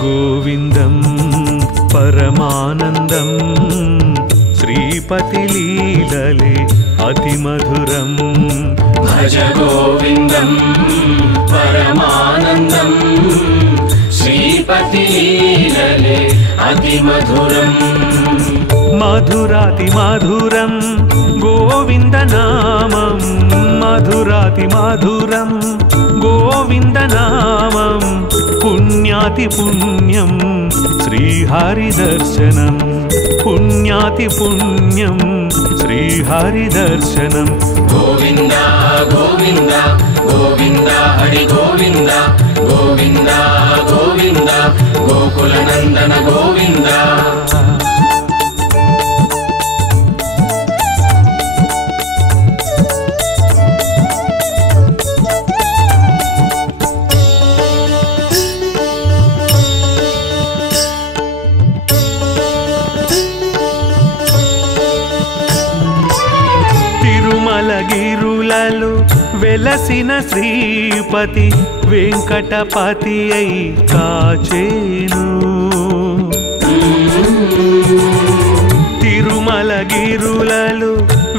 गोविन्दं परमानन्दं श्रीपति लीलले अतिमधुरम् भज गोविन्दं परमानन्दं श्रीपति लीलले अतिमधुरम् मधुरातिमधुरं गोविन्दनामं मधुरातिमधुरं गोविन्दनामं पुण्यातिपुण्यं श्रीहरिदर्शनं पुण्यातिपुण्यं श्रीहरिदर्शनं गोविन्द गोविन्द गोविन्द हरि गोविन्द गोविन्द गोविन्द गोकुलनन्दन गोविन्द గిరులలో వెలసిన శ్రీపతి వెంకటపతి అయి కాచేను తిరుమల గిరులలో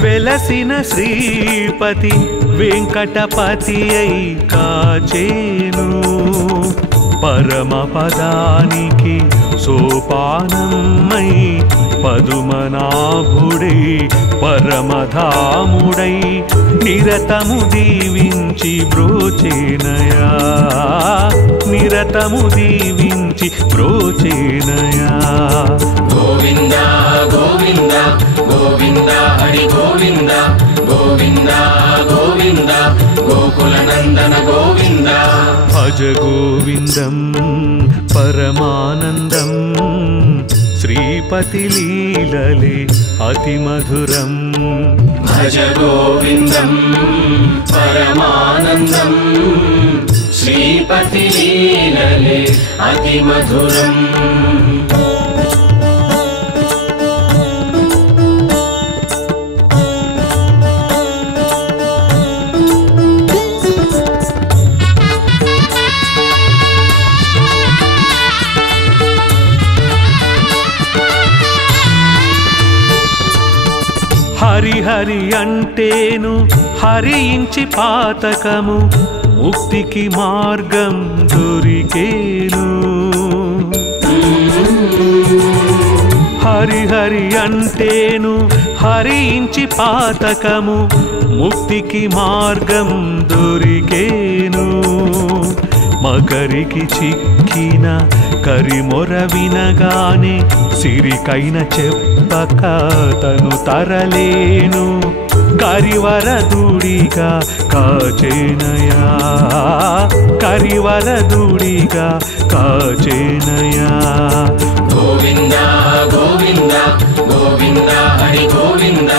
వెలసిన శ్రీపతి వెంకటపతి అయి కాచేను పరమపదానికి సోపానమై పదుమనాభుడై పరమధాముడై నిరతము దీవించి బ్రోచేనయా నిరతము దీవించి బ్రోచేనయా గోవింద గోవింద గోవింద హరి గోవింద గోవింద గోవింద గోకులనందన గోవింద భజ గోవిందం పరమానందం श्रीपति लीलले अतिमधुरम् भज गोविन्दं परमानन्दं श्रीपति लीलले अतिमधुरम् హరి హరి అంటేను హరించి పాతకము ముక్తికి మార్గం దొరికేను హరి హరి అంటేను హరించి పాతకము ముక్తికి మార్గం దొరికేను మకరికి చిక్కిన కరిమొర వినగానే సిరికైన చెప్పక తను తరలేను కరివరదుడిగా కాచేనయా కరివరదుడిగా కాచేనయా గోవింద గోవింద గోవింద హరి గోవింద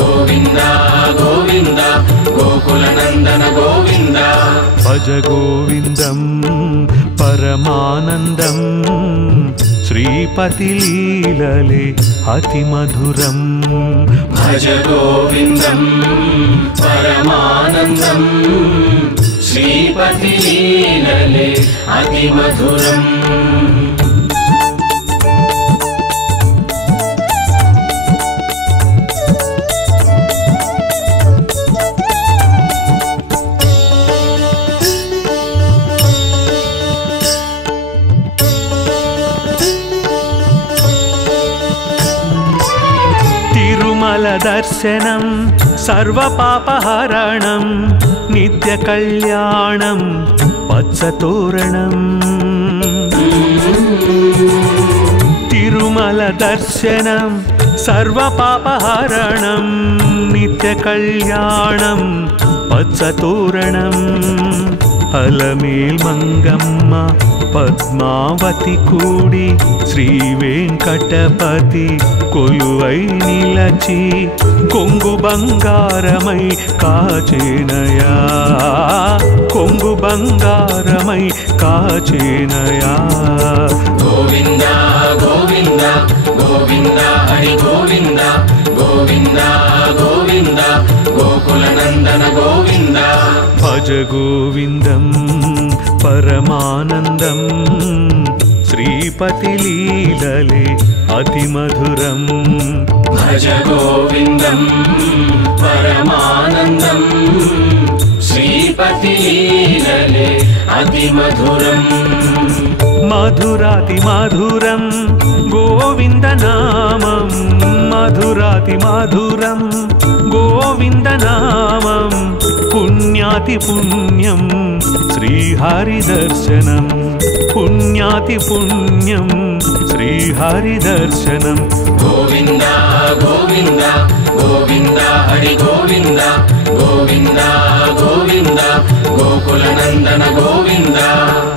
గోవింద గోవింద గోకులనందన గోవింద భజ గోవిందం పరమానందం श्रीपति लीलले अतिमधुरम् भज गोविन्दं परमानन्दं श्रीपति लीलले अतिमधुरम् दर्शनं सर्वपापहरणं नित्यकल्याणं वत्सतोरणं तिरुमल दर्शनं सर्वपापहरणं नित्यकल्याणं वत्सतोरणं अलमेल् मंगम्म పద్మావతి కూడి శ్రీ వెంకటపతి కొలువై నిలచి కొంగు బంగారమై కాచేనయా కొంగు బంగారమై కాచేనయా గోవింద గోవింద గోవింద హరి గోవింద గోవింద గోవింద గోకులనందన గోవింద భజ గోవిందం పరమానందం శ్రీ శ్రీపతి లీలలే అతి మధురం భజ గోవిందం పరమానందం శ్రీపతి లీలలే అతి మధురం మధురాతి మధురం గోవింద నామం మధురాతి మధురం గోవింద నామం పుణ్యాతి పుణ్యం శ్రీహరి దర్శనం పుణ్యాతి పుణ్యం శ్రీహరి దర్శనం గోవింద గోవింద గోవింద హరి గోవింద గోవింద గోవింద గోకుల నందన గోవింద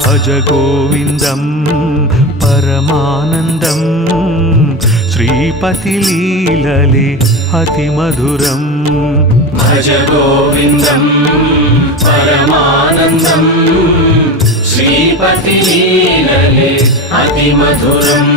భజ గోవిందం పరమానందం శ్రీపతి లీలలే అతి మధురం భజ గోవిందం పరమానందం శ్రీపతి లీలలే అతి మధురం